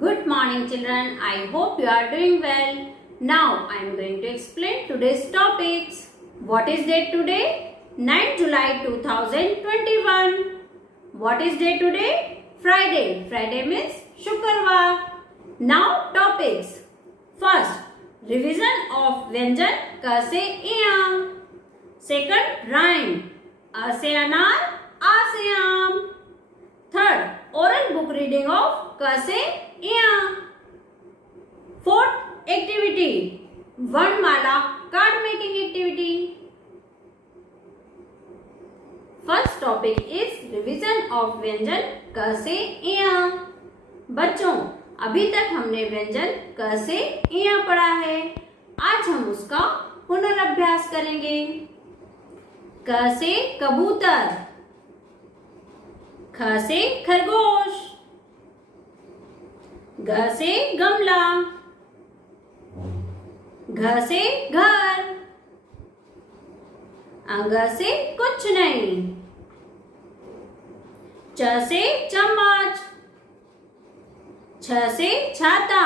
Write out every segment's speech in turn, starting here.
Good morning children. I hope you are doing well. Now I am going to explain today's topics. What is date today? 9 July 2021. What is day today? Friday. Friday means Shukrvar. Now topics. First, revision of व्यंजन क से इयाम. Second, rhyme. अ से अनार, आ से आम. Third, oral book reading of क से इयाम. Fourth, activity. वर्णमाला card making activity. First topic is revision of व्यंजन क से इयाम. बच्चों, अभी तक हमने व्यंजन क से इयां पढ़ा है. आज हम उसका पुनर्अभ्यास करेंगे. क से कबूतर, ख से खरगोश, ग से गमला, घ से घर, अंग से कुछ नहीं, च से चम्मच, छ से छाता,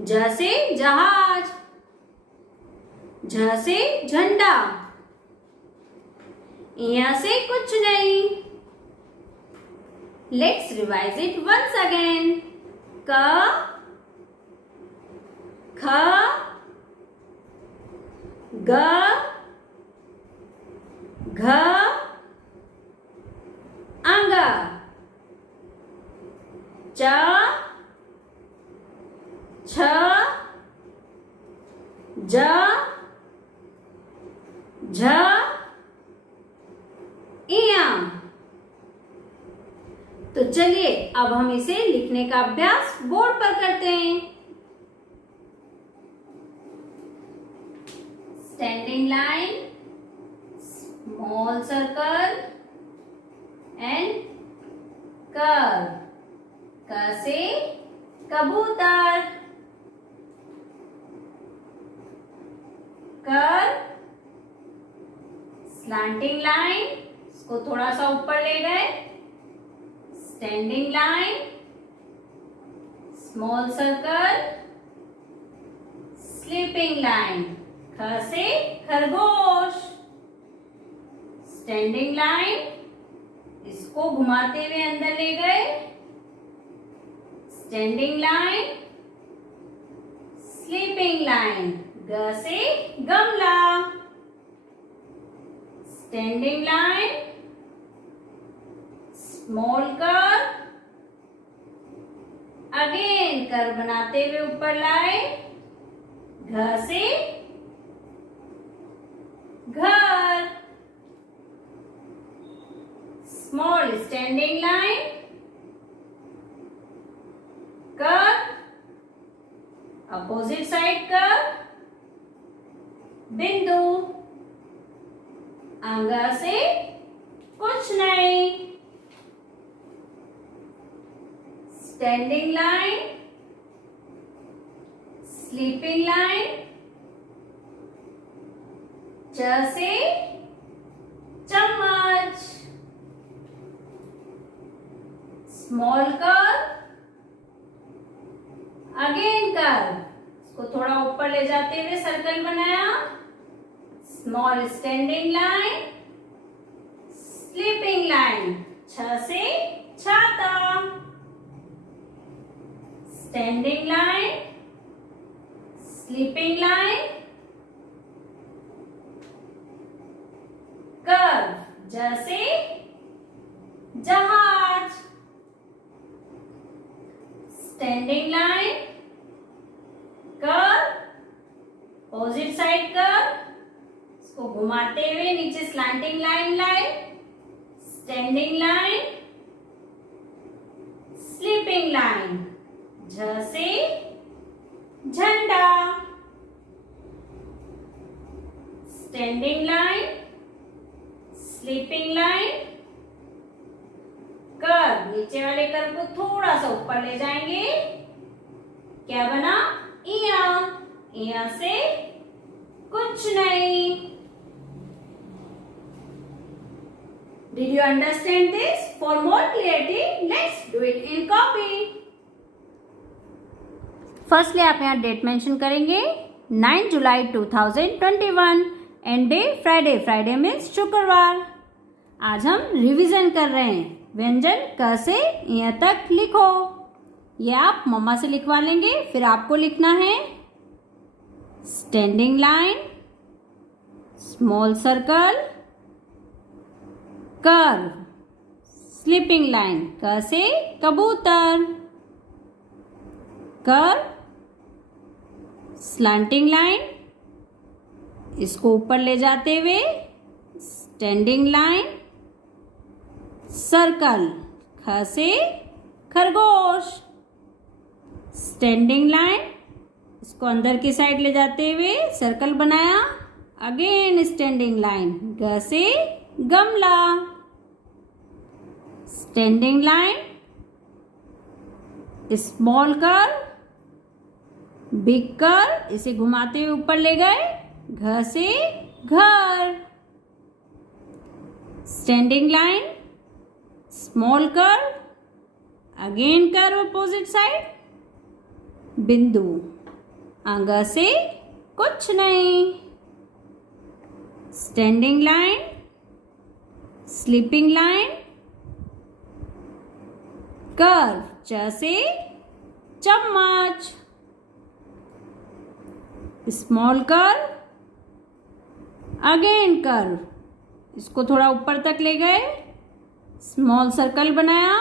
ज से जहाज, झ से झंडा, इया से कुछ नहीं. Let's revise it once again. क, ख, ग, घ, अंग, च, छ, ज, झ, इया. तो चलिए अब हम इसे लिखने का अभ्यास बोर्ड पर करते हैं. Standing line, small circle and curve. क से कबूतर, कर्व, स्लैंटिंग लाइन, इसको थोड़ा सा ऊपर ले गए. Standing line, small circle, sleeping line. ख से खरगोश, स्टैंडिंग लाइन, इसको घुमाते हुए अंदर ले गए. Standing line, sleeping line. ग से गमला, standing line, small curve, again curve बनाते हुए ऊपर लाए. घ से घर, small standing line, curve, opposite side curve, बिंदु. अंग से कुछ नहीं. स्टैंडिंग लाइन, स्लीपिंग लाइन, च से चम्मच, स्मॉल कर्व, अगेन कर्व, इसको थोड़ा ऊपर ले जाते हुए सर्कल बनाया. Small standing line, sleeping line. छ से छाता, standing line, sleeping line, curve. ज से जहाज, standing line, curve, opposite side curve, इसको घुमाते हुए नीचे स्लैंटिंग लाइन लाए. Standing line, sleeping line. झ से झंडा, standing line, sleeping line, curve. नीचे वाले कर्व को थोड़ा सा ऊपर ले जाएंगे. क्या बना? इया. इया से कुछ नहीं. Did you understand this? For more clarity, let's do it in copy. Firstly आप यहाँ डेट मेंशन करेंगे 9 जुलाई 2021 and day Friday. Friday means शुक्रवार. आज हम रिवीजन कर रहे हैं. व्यंजन क से य तक लिखो. ये आप मम्मा से लिखवा लेंगे. फिर आपको लिखना है standing line, small circle, curve, sleeping line. क से कबूतर, कर्व, स्लैंटिंग लाइन, इसको ऊपर ले जाते हुए स्टैंडिंग लाइन, सर्कल. ख से खरगोश, स्टैंडिंग लाइन, इसको अंदर की साइड ले जाते हुए सर्कल बनाया. Again standing line. ग से गमला, standing line, small curve, big curve, इसे घुमाते हुए ऊपर ले गए. घ से घर, standing line, small curve, again curve opposite side, बिंदु. आंगा से कुछ नहीं, standing line, sleeping line, curve. च से चम्मच, स्मॉल कर्व, अगेन कर्व, इसको थोड़ा ऊपर तक ले गए, स्मॉल सर्कल बनाया,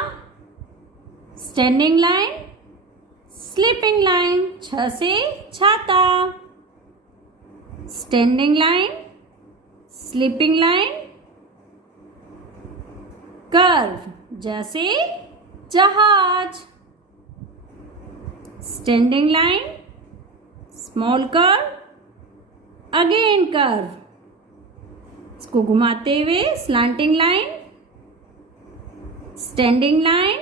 स्टैंडिंग लाइन, स्लीपिंग लाइन. छ से छाता, standing line, sleeping line, curve. ज से जहाज, standing line, small curve, again curve, इसको घुमाते हुए स्लैंटिंग लाइन, स्टैंडिंग लाइन,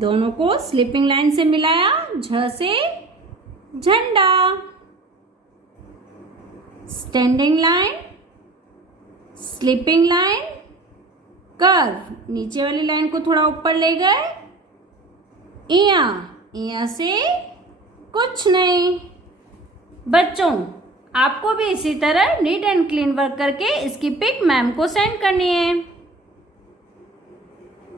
दोनों को स्लीपिंग लाइन से मिलाया. झ से झंडा, standing line, sleeping line, curve. नीचे वाली लाइन को थोड़ा ऊपर ले गए. इया से कुछ नहीं. बच्चों, आपको भी इसी तरह नीट एंड क्लीन वर्क करके इसकी पिक मैम को सेंड करनी है.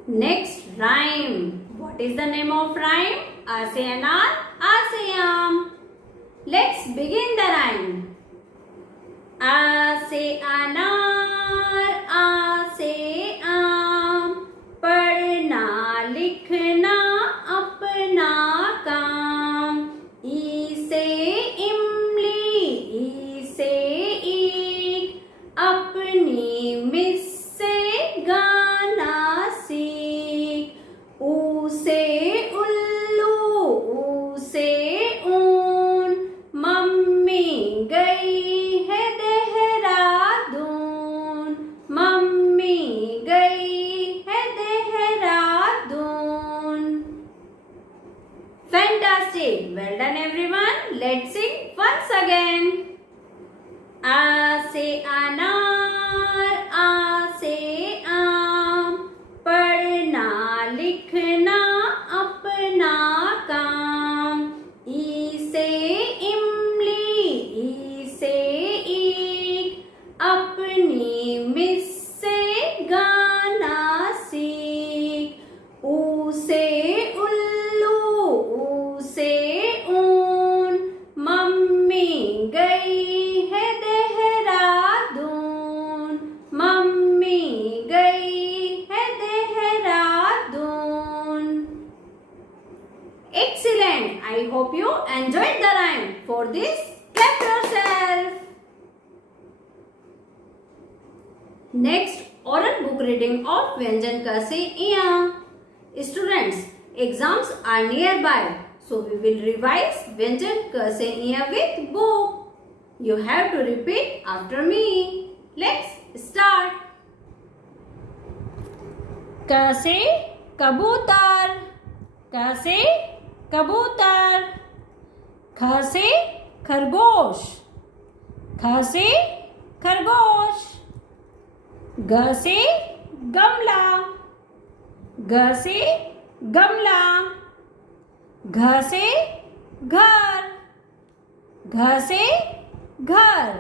Next rhyme. What is the name of rhyme? आ से अनार, आ से आम. Let's begin the rhyme. आ से अनार, आ से आम, पढ़ना लिखना अपना काम. ई से इमली, ई से ईख, अपनी मिस से गाना सीख. ऊ से उल्लू, ऊ से ऊन, मम्मी गई है देहरादून. मम्मी गई है Dehradun. Fantastic! Well done everyone. Let's sing once again. आ से अनार, आ से आम, पढ़ना लिखना अपना काम. ई से इमली, ई से ईख, अपनी मिस से गाना सीख. ऊ से उल्लू, ऊ से ऊन, मम्मी गई है देहरादून. मम्मी गई है Dehradun. Excellent! I hope you enjoyed the rhyme. For this, clap yourself. Next, oral book reading of Vyanjan Ka se Iya. Students, exams are nearby, so we will revise Vyanjan Ka se Iya with book. You have to repeat after me. Let's start. क से कबूतर, क से कबूतर. ख से खरगोश, ख से खरगोश. ग से गमला, ग से गमला। घ से घर, घ से घर।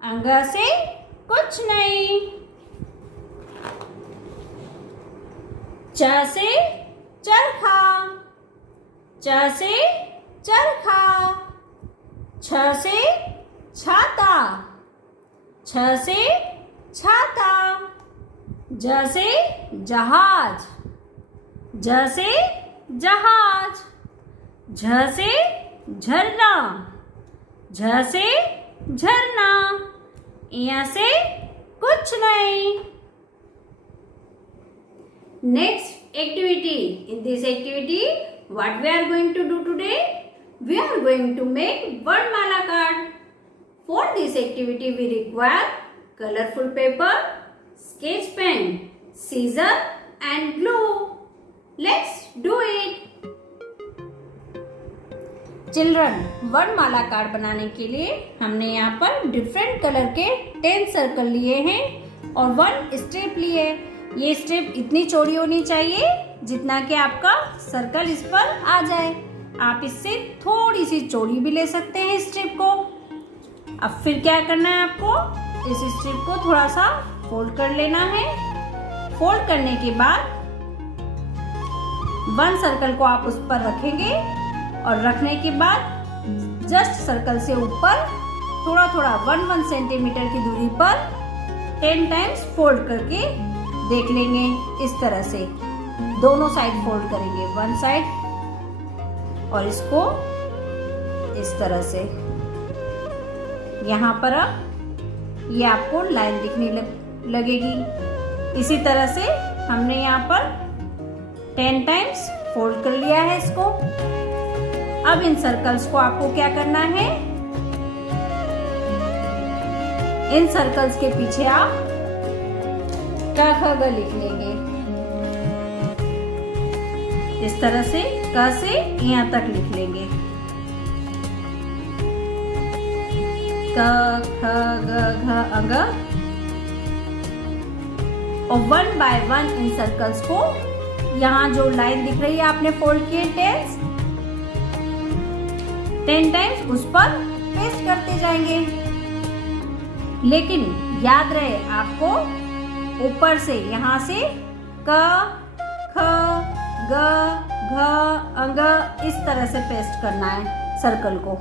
अंग से कुछ नहीं। च से चरखा, च से चरखा। छ से छाता, छ से छाता। ज से जहाज, ज से जहाज। झ से झरना, झ से झरना। य से कुछ नहीं। Next activity. In this activity, what we are going to do today? We are going to make Varnmala card. For this activity, we require colorful paper, sketch pen, scissor and glue. Let's do it. Children, वर्णमाला card बनाने के लिए हमने यहाँ पर different colour के 10 circle लिए हैं और 1 स्ट्रिप लिए। ये स्ट्रिप इतनी चौड़ी होनी चाहिए जितना कि आपका सर्कल इस पर आ जाए। आप इससे थोड़ी सी चौड़ी भी ले सकते हैं स्ट्रिप को। अब फिर क्या करना है आपको, इस स्ट्रिप को थोड़ा सा फोल्ड कर लेना है। फोल्ड करने के बाद 1 सर्कल को आप उस पर रखेंगे और रखने के बाद जस्ट सर्कल से ऊपर थोड़ा थोड़ा 1 सेंटीमीटर की दूरी पर 10 टाइम्स फोल्ड करके देख लेंगे। इस तरह से दोनों साइड फोल्ड करेंगे, 1 साइड और इसको इस तरह से। यहाँ पर अब ये आपको लाइन दिखने लगेगी। इसी तरह से हमने यहाँ पर 10 टाइम्स फोल्ड कर लिया है इसको। अब इन सर्कल्स को आपको क्या करना है, इन सर्कल्स के पीछे आप क ख ग लिख लेंगे। इस तरह से क से यहाँ तक लिख लेंगे। क ख ग घ अ ग। और 1 बाय 1 इन सर्कल्स को, यहाँ जो लाइन दिख रही है आपने फोल्ड किए 10 टाइम्स उस पर पेस्ट करते जाएंगे। लेकिन याद रहे आपको ऊपर से यहाँ से क ख ग घ अंग इस तरह से पेस्ट करना है सर्कल को।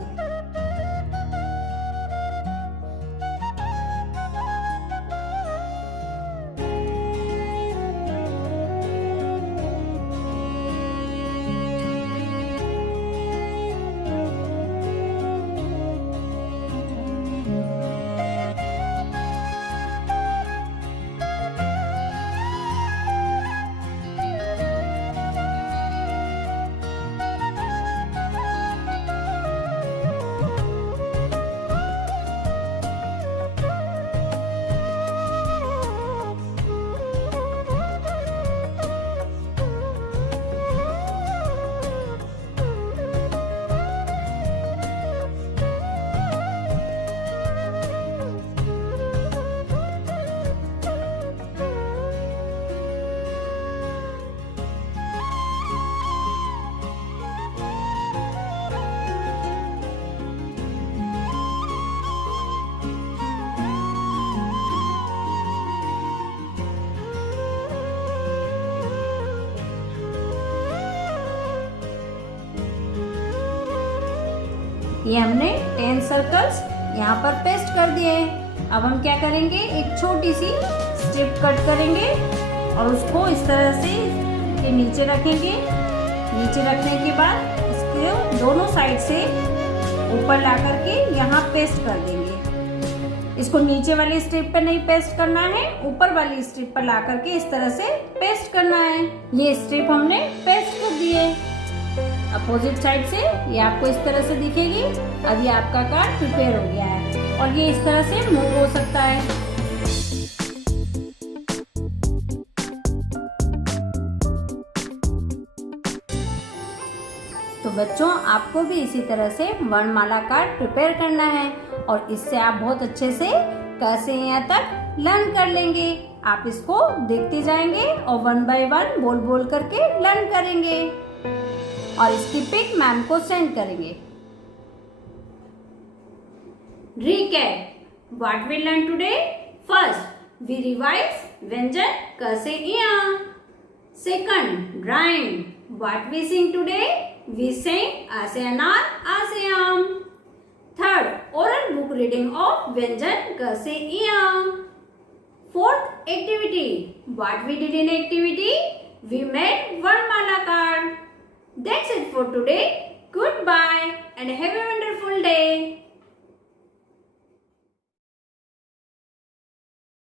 ये हमने 10 सर्कल्स यहाँ पर पेस्ट कर दिए हैं। अब हम क्या करेंगे, एक छोटी सी स्ट्रिप कट करेंगे और उसको इस तरह से के नीचे रखेंगे। नीचे रखने के बाद इसके दोनों साइड से ऊपर ला करके यहाँ पेस्ट कर देंगे। इसको नीचे वाली स्ट्रिप पर नहीं पेस्ट करना है, ऊपर वाली स्ट्रिप पर ला करके इस तरह से पेस्ट करना है। ये स्ट्रिप हमने पेस्ट कर दी है। अपोजिट साइड से ये आपको इस तरह से दिखेगी। अब ये आपका कार्ड प्रिपेयर हो गया है और ये इस तरह से मूव हो सकता है। तो बच्चों, आपको भी इसी तरह से वर्णमाला कार्ड प्रिपेयर करना है और इससे आप बहुत अच्छे से क से यहाँ तक लर्न कर लेंगे। आप इसको देखते जाएंगे और 1 बाय 1 बोल बोल करके लर्न करेंगे और इसकी पिक मैम को सेंड करेंगे। Recap. What we learned today? First, we revise व्यंजन क से इया. Second, rhyme. What we sing today? We sing a से अनार, आ से आम. Third, oral book reading of व्यंजन क से इया. Fourth, activity. What we did in activity? We made Varnmala card. That's it for today. Goodbye and have a wonderful day.